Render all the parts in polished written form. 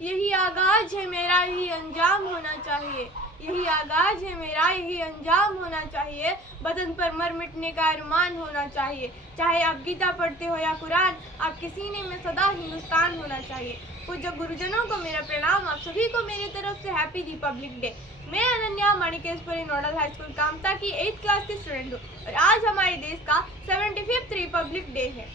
यही आगाज है मेरा, यही अंजाम होना चाहिए। यही आगाज है मेरा, यही अंजाम होना चाहिए। बदन पर मर मिटने का अरमान होना चाहिए। चाहे आप गीता पढ़ते हो या कुरान, आपके सीने में सदा हिंदुस्तान होना चाहिए। पूज्य गुरुजनों को मेरा प्रणाम, आप सभी को मेरी तरफ से हैप्पी रिपब्लिक डे। मैं Ananya Manikeshwari nodal high school Kamta की 8th क्लास की स्टूडेंट हूँ और आज हमारे देश का 75th रिपब्लिक डे है।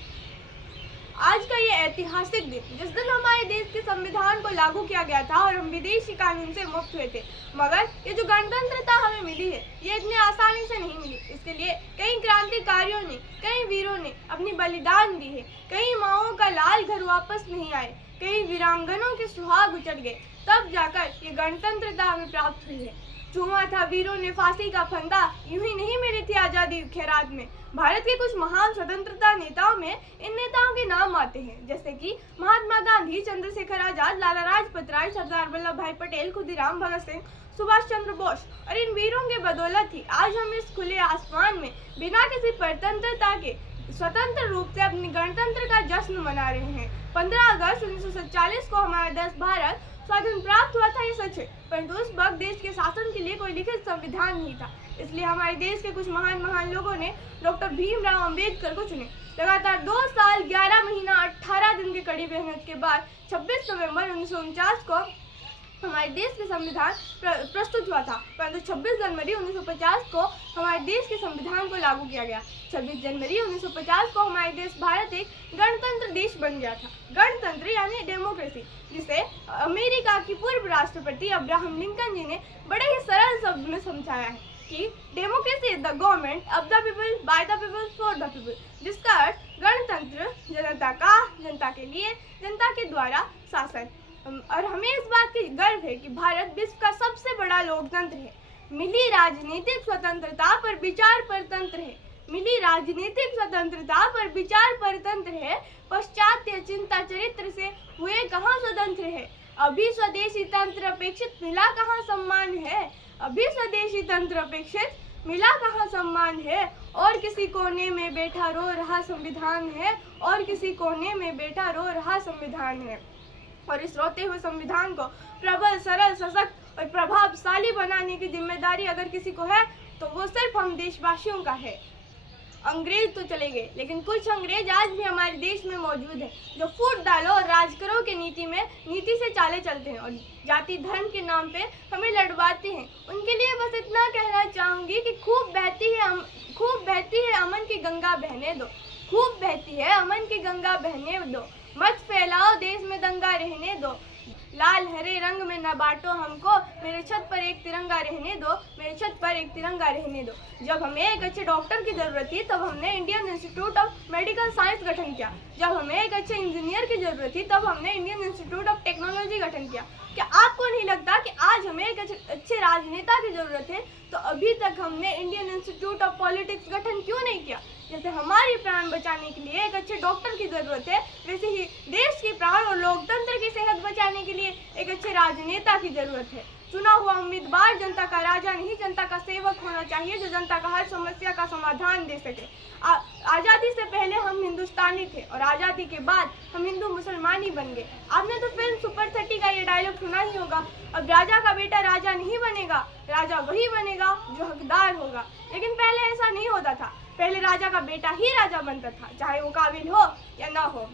आज का ये ऐतिहासिक दिन, जिस दिन हमारे देश के संविधान को लागू किया गया था और हम विदेशी कानून से मुक्त हुए थे, मगर ये जो गणतंत्रता हमें मिली है, ये इतनी आसानी से नहीं मिली। इसके लिए कई क्रांतिकारियों ने, कई वीरों ने अपनी बलिदान दी है। कई माओं का लाल घर वापस नहीं आए, कई वीरांगनों के सुहाग उजड़ गए, तब जाकर ये गणतंत्रता हमें प्राप्त हुई है। चूमा था वीरों ने फांसी का फंदा, यूं ही नहीं मिली थी आजादी खैरात में। भारत के कुछ महान स्वतंत्रता नेताओं में इन नेताओं के नाम आते हैं, जैसे कि महात्मा गांधी, चंद्रशेखर आजाद, लाला लाजपत राय, सरदार वल्लभ भाई पटेल, खुदीराम भगत सिंह, सुभाष चंद्र बोस। और इन वीरों के बदौलत ही आज हम इस खुले आसमान में बिना किसी परतंत्रता के स्वतंत्र रूप से अपने गणतंत्र का जश्न मना रहे हैं। 15 अगस्त 1947 को हमारा देश भारत स्वाधीन प्राप्त हुआ था, ये सच है, परंतु उस वक्त देश के शासन के लिए कोई लिखित संविधान नहीं था। इसलिए हमारे देश के कुछ महान लोगों ने डॉक्टर भीमराव अंबेडकर को चुने। लगातार 2 साल 11 महीना 18 दिन की कड़ी मेहनत के बाद 26 नवंबर 1949 को हमारे देश के संविधान प्रस्तुत हुआ था, परंतु 26 जनवरी 1950 को हमारे देश के संविधान को लागू किया गया। 26 जनवरी 1950 को हमारे देश भारत एक गणतंत्र देश बन गया था। गणतंत्र यानी डेमोक्रेसी, जिसे अमेरिका की पूर्व राष्ट्रपति अब्राहम लिंकन जी ने बड़े ही सरल शब्द में समझाया है कि democracy is the government of the people, by the people, for the people. जिसका अर्थ गणतंत्र जनता का, जनता के लिए, जनता के द्वारा शासन। और हमें इस बात की गर्व है कि भारत विश्व का सबसे बड़ा लोकतंत्र है। मिली राजनीतिक स्वतंत्रता पर विचार परतंत्र है। मिली राजनीतिक स्वतंत्रता पर विचार परतंत्र है। पाश्चात्य चिंता चरित्र से हुए कहाँ स्वतंत्र है। अभी स्वदेशी तंत्र अपेक्षित मिला कहाँ सम्मान है। अभी स्वदेशी तंत्र अपेक्षित मिला कहाँ सम्मान है। और किसी कोने में बैठा रो रहा संविधान है। और किसी कोने में बैठा रो रहा संविधान है। और इस रोते हुए संविधान को प्रबल, सरल, सशक्त और प्रभावशाली बनाने की जिम्मेदारी अगर किसी को है तो वो सिर्फ हम देशवासियों का है। अंग्रेज तो चले गए, लेकिन कुछ अंग्रेज आज भी हमारे देश में मौजूद हैं, जो फूट डालो और राज करो के नीति से चाले चलते हैं और जाति धर्म के नाम पे हमें लड़वाते हैं। उनके लिए बस इतना कहना चाहूंगी कि खूब बहती है अमन की गंगा बहने दो। खूब बहती है अमन की गंगा बहने दो। मत फैलाओ देश में दंगा रहने दो। लाल हरे रंग में न बांटो हमको, मेरे छत पर एक तिरंगा रहने दो। मेरे छत पर एक तिरंगा रहने दो। जब हमें एक अच्छे डॉक्टर की जरूरत थी तब हमने Indian institute of medical science गठन किया। जब हमें एक अच्छे इंजीनियर की जरूरत थी तब हमने इंडियन इंस्टीट्यूट ऑफ टेक्नोलॉजी गठन किया। क्या आपको नहीं लगता कि आज हमें एक अच्छे राजनेता की जरूरत है, तो अभी तक हमने इंडियन इंस्टीट्यूट ऑफ पॉलिटिक्स गठन क्यों नहीं किया। जैसे हमारी प्राण बचाने के लिए एक अच्छे डॉक्टर की जरूरत है, वैसे ही देश की प्राण और लोकतंत्र की सेहत बचाने के लिए एक अच्छे राजनेता की जरूरत है। चुना हुआ उम्मीदवार जनता का राजा नहीं, जनता का सेवक होना चाहिए, जो जनता का हर समस्या का समाधान दे सके। आज़ादी से पहले हम हिंदुस्तानी थे और आज़ादी के बाद हम हिंदू मुसलमानी बन गए। आपने तो फिल्म सुपर 30 का ये डायलॉग सुना ही होगा, अब राजा का बेटा राजा नहीं बनेगा, राजा वही बनेगा जो हकदार होगा। लेकिन पहले ऐसा नहीं होता था, पहले राजा का बेटा ही राजा बनता था, चाहे वो काबिल हो या ना हो।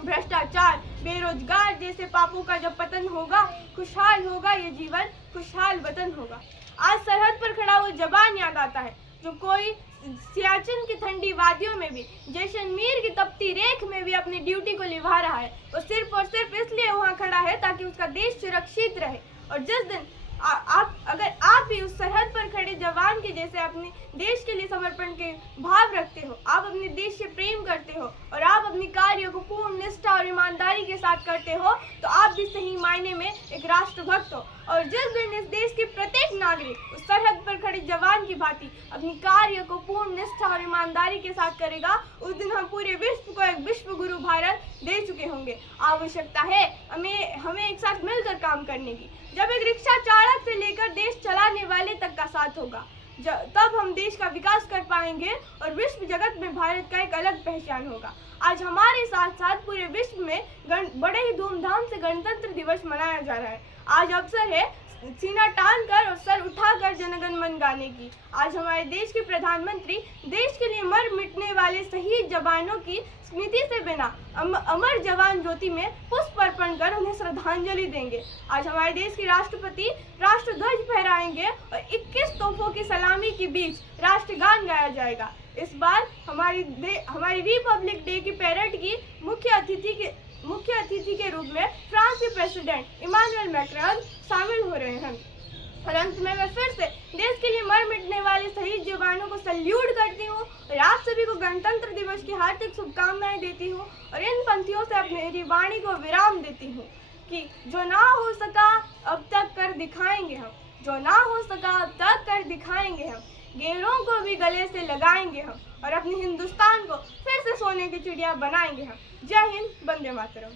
भ्रष्टाचार, बेरोजगार जैसे पापों का जब पतन होगा, खुशहाल होगा ये जीवन, खुशहाल वतन होगा। आज सरहद पर खड़ा वो जवान याद आता है, जो कोई सियाचिन की ठंडी वादियों में भी, जैसलमेर की तपती रेख में भी अपनी ड्यूटी को निभा रहा है। वो सिर्फ और सिर्फ इसलिए वहाँ खड़ा है ताकि उसका देश सुरक्षित रहे। और जिस दिन अगर आप भी उस सरहद पर खड़े जवान के जैसे अपने देश के लिए समर्पण के भाव रखते हो, आप अपने देश से प्रेम करते हो और आप अपनी कार्यों को पूर्ण निष्ठा और ईमानदारी के साथ करते हो, तो आप भी सही मायने में एक राष्ट्रभक्त हो। और जिस दिन इस देश के प्रत्येक नागरिक उस सरहद पर खड़े जवान की भांति अपनी कार्य को पूर्ण निष्ठा और ईमानदारी के साथ करेगा, उस दिन हम पूरे विश्व को एक विश्व गुरु भारत दे चुके होंगे। आवश्यकता है हमें एक साथ मिलकर काम करने की। जब एक रिक्शा चालक से लेकर देश चलाने वाले तक का साथ होगा, तब हम देश का विकास कर पाएंगे और विश्व जगत में भारत का एक अलग पहचान होगा। आज हमारे साथ साथ पूरे विश्व में बड़े ही धूमधाम से गणतंत्र दिवस मनाया जा रहा है। आज अवसर है सीना तान कर और सर उठाकर जनगण मन गाने की। आज हमारे देश के प्रधानमंत्री देश के लिए मर मिटने वाले शहीद जवानों की स्मृति से बिना अमर जवान ज्योति में पुष्प अर्पण कर उन्हें श्रद्धांजलि देंगे। आज हमारे देश के राष्ट्रपति राष्ट्रध्वज फहराएंगे और 21 तोपों की सलामी के बीच राष्ट्रगान गाया जाएगा। इस बार हमारी रिपब्लिक डे की पैरेड की मुख्य अतिथि के रूप में फ्रांस के प्रेसिडेंट इमानुएल मैक्रोन शामिल हो रहे हैं। और अंत में मैं फिर से देश के लिए मर मिटने वाले शहीद जवानों को सल्यूट करती हूँ और आप सभी को गणतंत्र दिवस की हार्दिक शुभकामनाएं देती हूँ और इन पंक्तियों से अपनी वाणी को विराम देती हूँ कि जो ना हो सका अब तक कर दिखाएंगे हम, जो ना हो सका अब तक कर दिखाएंगे हम, गैरों को भी गले से लगाएंगे हम और अपने हिंदुस्तान को फिर से सोने की चिड़िया बनाएंगे हम। जय हिंद, वंदे मातरम।